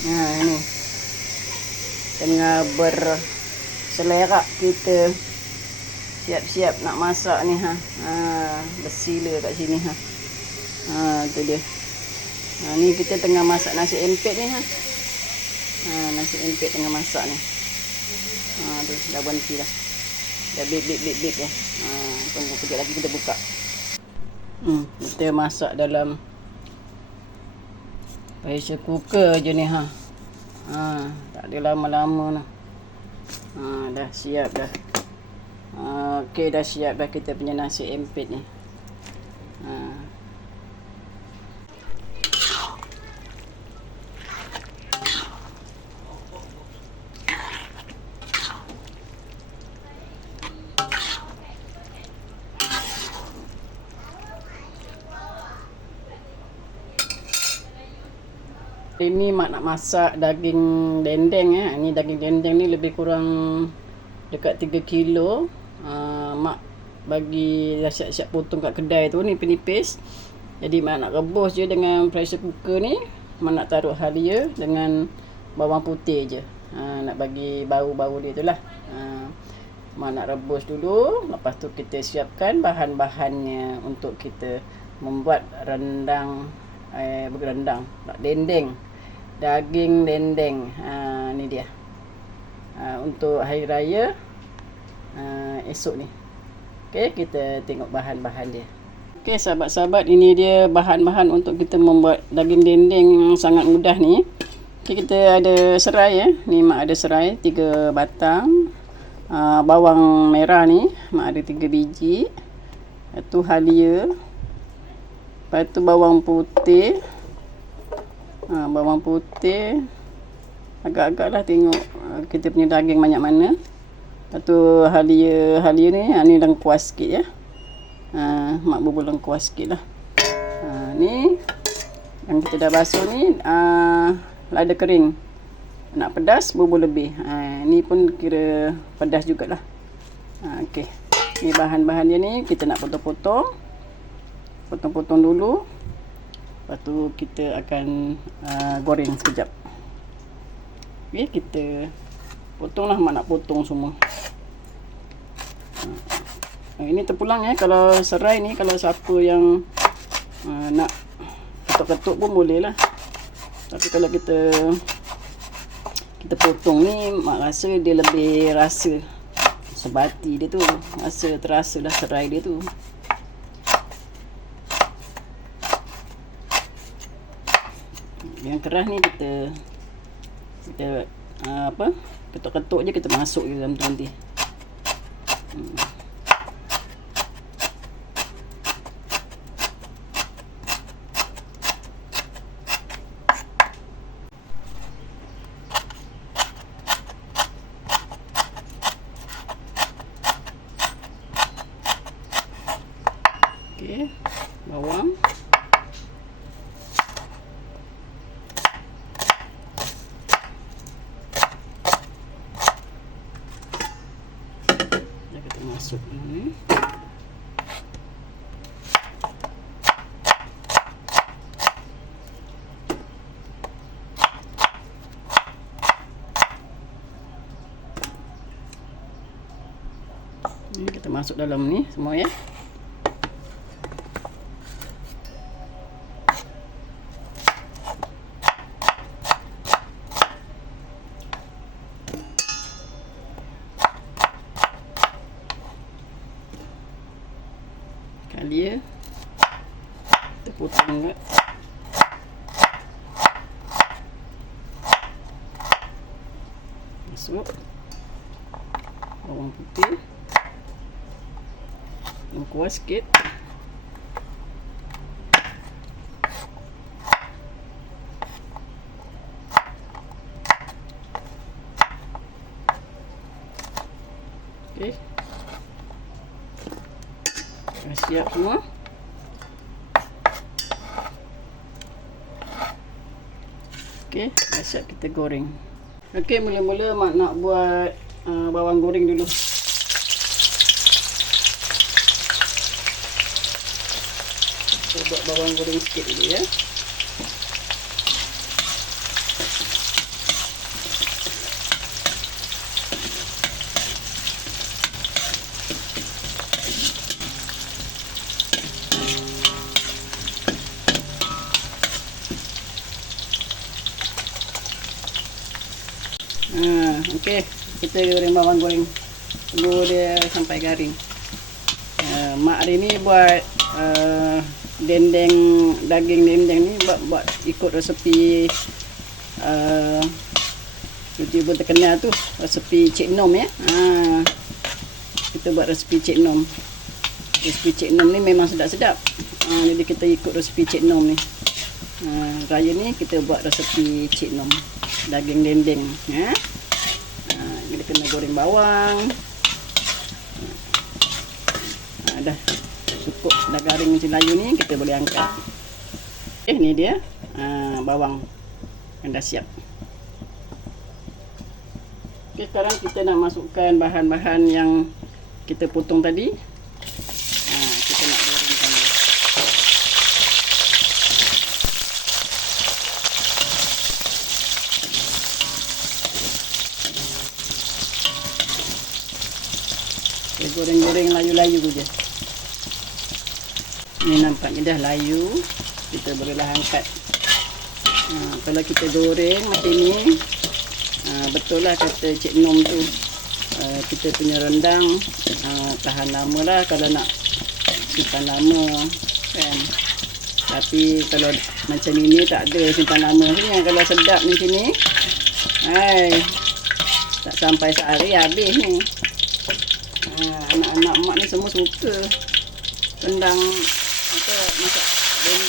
Ha ni. Tengah berselerak kita siap-siap nak masak ni ha. Ha bersila kat sini ha. Ha tu dia. Ha ni kita tengah masak nasi empet ni ha. Ha nasi empet tengah masak ni. Ha tu dah berhenti dah. Dah bip bip bip bip ya. Ha tunggu kejap lagi kita buka. Hmm, kita masak dalam pressure cooker je ni ha. Ha, tak ada lama-lama lah. Ha, dah siap dah. Ha, okey dah siap dah kita punya nasi empit ni. Ha. Ini mak nak masak daging dendeng eh. Ini daging dendeng ni lebih kurang dekat 3 kilo. Uh, mak bagi dah siap-siap potong kat kedai tu ni penipis. Jadi mak nak rebus je dengan pressure cooker ni. Mak nak taruh halia dengan bawang putih je. Uh, nak bagi bau-bau dia tu lah. Uh, mak nak rebus dulu. Lepas tu kita siapkan bahan-bahannya untuk kita membuat rendang eh berendang dendeng daging dendeng. Ha ni dia. Ha, untuk hari raya ha, esok ni. Okey, kita tengok bahan-bahan dia. Okey, sahabat-sahabat, ini dia bahan-bahan untuk kita membuat daging dendeng yang sangat mudah ni. Okey, kita ada serai ya. Ni mak ada serai tiga batang. Ha, bawang merah ni mak ada tiga biji. Itu halia. Lepas tu bawang putih ha, bawang putih. Agak-agak lah tengok uh, kita punya daging banyak mana. Lepas tu halia halia ni ha, ni lengkuas sikit ya. Ha, mak bubur lengkuas sikit lah ha, ni yang kita dah basuh ni uh, lada kering. Nak pedas bubur lebih. Ha, ni pun kira pedas jugalah. Ha, ok ni bahan-bahan dia ni kita nak potong-potong. Potong-potong dulu Lepas tu kita akan uh, goreng sekejap. Okay, kita potonglah mak nak potong semua. Uh, ini terpulang ya kalau serai ni kalau siapa yang uh, nak ketuk-ketuk pun boleh lah. Tapi kalau kita kita potong ni mak rasa dia lebih rasa sebati dia tu. Rasa terasa lah serai dia tu. Yang keras ni kita kita uh, apa ketuk-ketuk je kita masuk je dalam tu nanti hmm. Okay, bawang masuk ini. Ini kita masuk dalam ni semua ya dia kita potong juga masuk bawang putih yang kuas sikit. Okay dah siap semua. Ok dah siap kita goreng. Ok mula-mula mak nak buat uh, bawang goreng dulu Kita buat bawang goreng sikit dulu ya. Ha, okay. Kita goreng bawang goreng Tunggu dia sampai garing uh, Mak hari ni buat uh, dendeng daging dendeng ni buat buat ikut resepi uh, YouTuber terkenal tu resepi Cik Nom ya. Ha, kita buat resepi Cik Nom. Resepi Cik Nom ni memang sedap-sedap. Ha, jadi kita ikut resepi Cik Nom ni. Ha, raya ni kita buat resepi Cik Nom. Daging dendeng. Ya. Ha, kita kena goreng bawang. Ha, dah cukup dah garing macam layu ni kita boleh angkat. Eh ni dia. Ha, bawang yang dah siap. Okay, sekarang kita nak masukkan bahan-bahan yang kita potong tadi. Ha, goreng-goreng layu-layu je. Ni nampaknya dah layu. Kita bolehlah angkat. Ha, kalau kita goreng macam ni, ha, betul lah kata Cik Nom tu. Uh, kita punya rendang uh, tahan lama lah kalau nak simpan lama kan tapi kalau macam ini tak ada simpan lama ni kalau sedap macam ni hai tak sampai sehari habis ni anak-anak mak ni semua suka rendang ini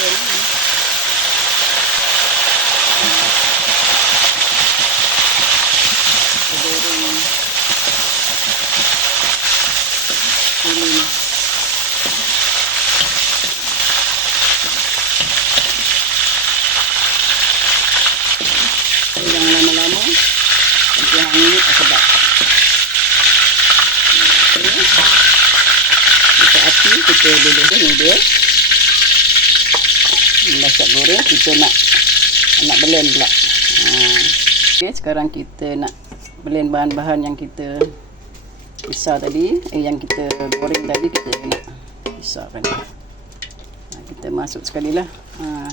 jangan lama-lama. Nanti sedap okay. kita api kita boleh ni siap goreng kita nak nak blend pula. Ha. okay, sekarang kita nak blend bahan-bahan yang kita pisah tadi eh, yang kita goreng tadi kita nak pisahkan ha, kita masuk sekali lah. Ha.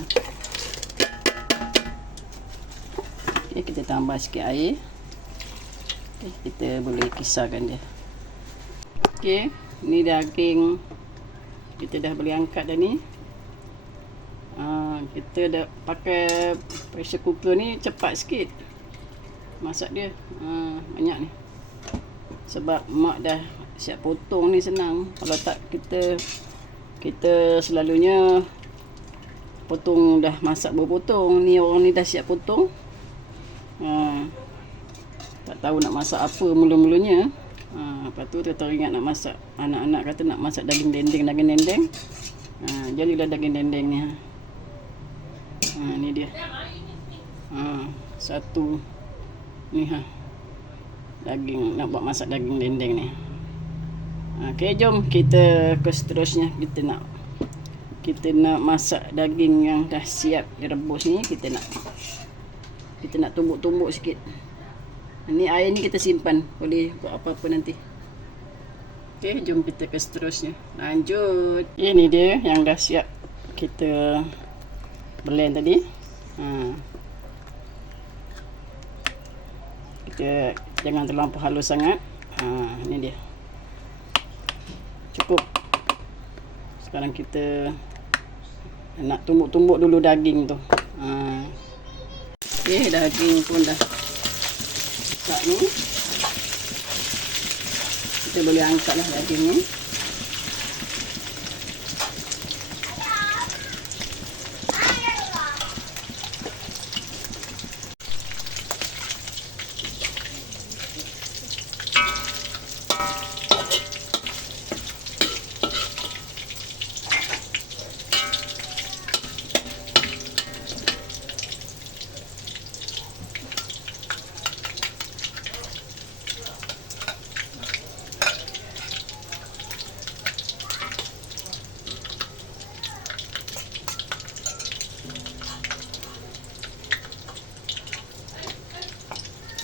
okay, kita tambah sikit air. Okay, kita boleh pisahkan dia. Ok ni daging kita dah boleh angkat dah ni ha, kita dah pakai pressure cooker ni cepat sikit. Masak dia. Ha, banyak ni. Sebab mak dah siap potong ni senang. Kalau tak kita kita selalunya potong dah masak berpotong. Ni orang ni dah siap potong. Ha, tak tahu nak masak apa mula-mulanya. Ha, lepas tu dia teringat nak masak. Anak-anak kata nak masak daging dendeng daging dendeng. Ha, jadilah daging dendeng ni ha. Ha ni dia ha, satu ni ha daging nak buat masak daging dendeng ni. Okey, jom kita ke seterusnya kita nak kita nak masak daging yang dah siap direbus ni kita nak kita nak tumbuk-tumbuk sikit. Ni air ni kita simpan boleh buat apa-apa nanti. Okey, jom kita ke seterusnya. Lanjut. Ini dia yang dah siap kita blend tadi. Ha. Kita jangan terlampau halus sangat ha, ni dia cukup sekarang kita nak tumbuk-tumbuk dulu daging tu ha. ok daging pun dah masak ni kita boleh angkat lah daging ni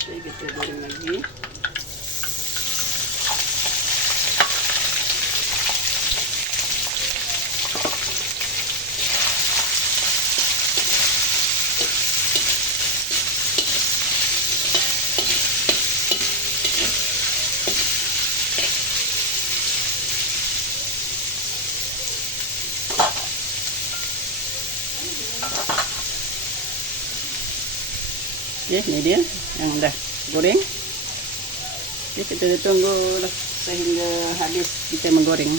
Okay, kita goreng lagi. Okey, ni dia yang dah goreng. Okey, kita tunggu lah sehingga habis kita menggoreng.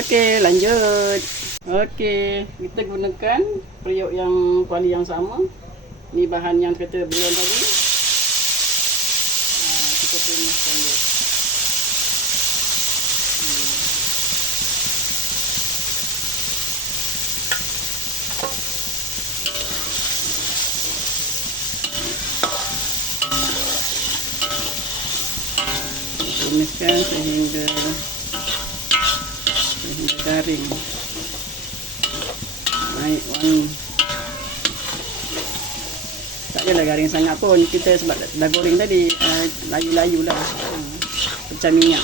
Okey, lanjut. Okey, kita gunakan periuk yang kuali yang sama. Ni bahan yang kita blend tadi. Ha, kita tumiskan dia. Hmm. tumiskan sehingga sehingga garing. Naik wangi tak adalah garing sangat pun. Kita sebab dah goreng tadi uh, layu-layu lah. Uh, pecah minyak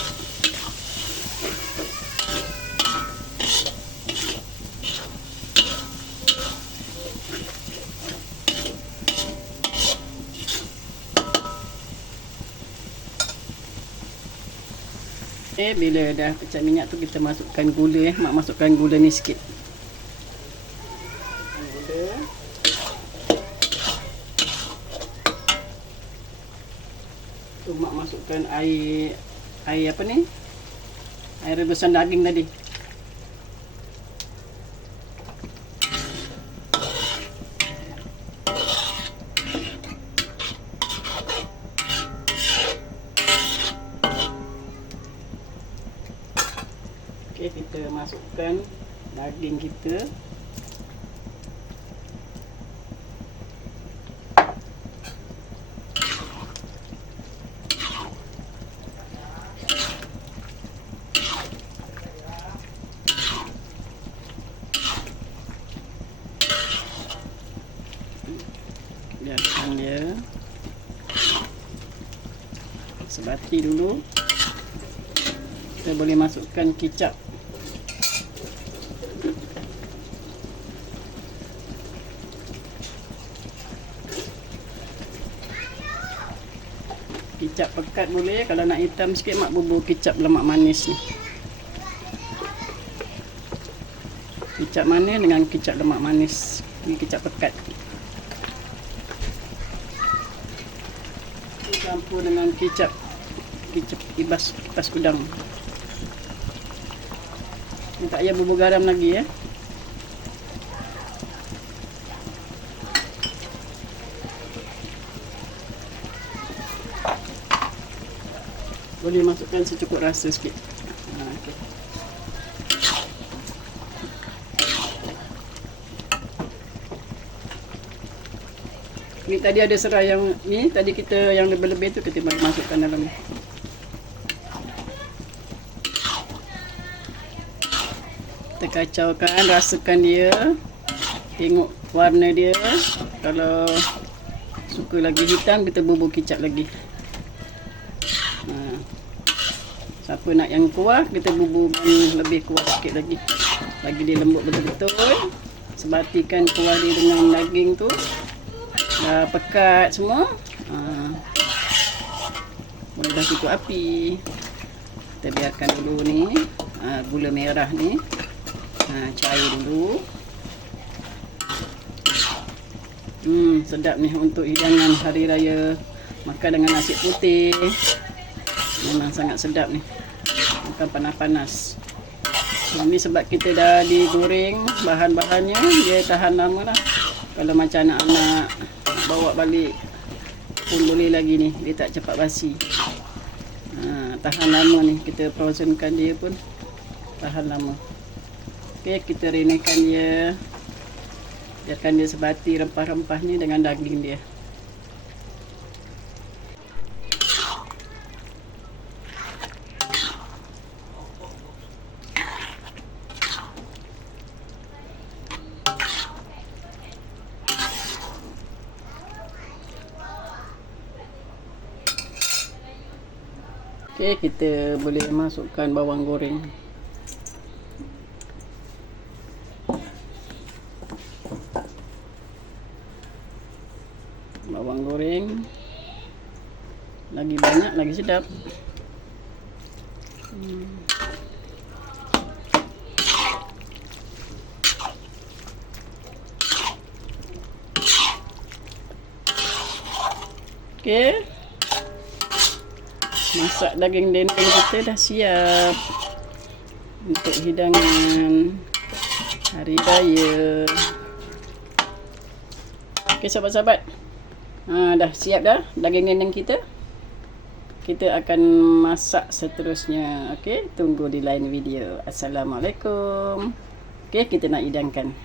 Okay, bila dah pecah minyak tu kita masukkan gula eh. Mak masukkan gula ni sikit. Gula. Tu mak masukkan air air apa ni? Air rebusan daging tadi. Okey, kita masukkan daging kita. Biarkan dia sebati dulu boleh masukkan kicap. Kicap pekat boleh kalau nak hitam sikit mak bubur kicap lemak manis ni. Kicap manis dengan kicap lemak manis? Ni kicap pekat. Campur dengan kicap kicap ibas kipas kudang ni tak payah bubur garam lagi ya. Boleh masukkan secukup rasa sikit. Ha, ni tadi ada serai yang ni tadi kita yang lebih-lebih tu kita masukkan dalam ni kita kacaukan rasakan dia tengok warna dia. Kalau suka lagi hitam kita bubur kicap lagi. Ha. siapa nak yang kuah kita buburkan lebih kuah sikit lagi. Lagi dia lembut betul-betul. Sebatikan kuah dia dengan daging tu. Dah pekat semua. Ha. boleh dah tutup api. Kita biarkan dulu ni. Ha, gula merah ni ha, cair dulu. Hmm sedap ni untuk hidangan hari raya. Makan dengan nasi putih. Memang sangat sedap ni. Makan panas-panas. Ini sebab kita dah digoreng bahan-bahannya. Dia tahan lama lah. Kalau macam anak-anak bawa balik pun boleh lagi ni. Dia tak cepat basi. Ha, tahan lama ni. Kita frozenkan dia pun. Tahan lama ok kita renekan dia biarkan dia sebati rempah-rempah ni dengan daging dia Okey, kita boleh masukkan bawang goreng. Bawang goreng. Lagi banyak, lagi sedap. Hmm. Okey. Masak daging dendeng kita dah siap untuk hidangan hari raya. Okey sahabat-sahabat. Ha, dah siap dah daging dendeng kita. Kita akan masak seterusnya. Okey, tunggu di lain video. Assalamualaikum. Okey, kita nak hidangkan.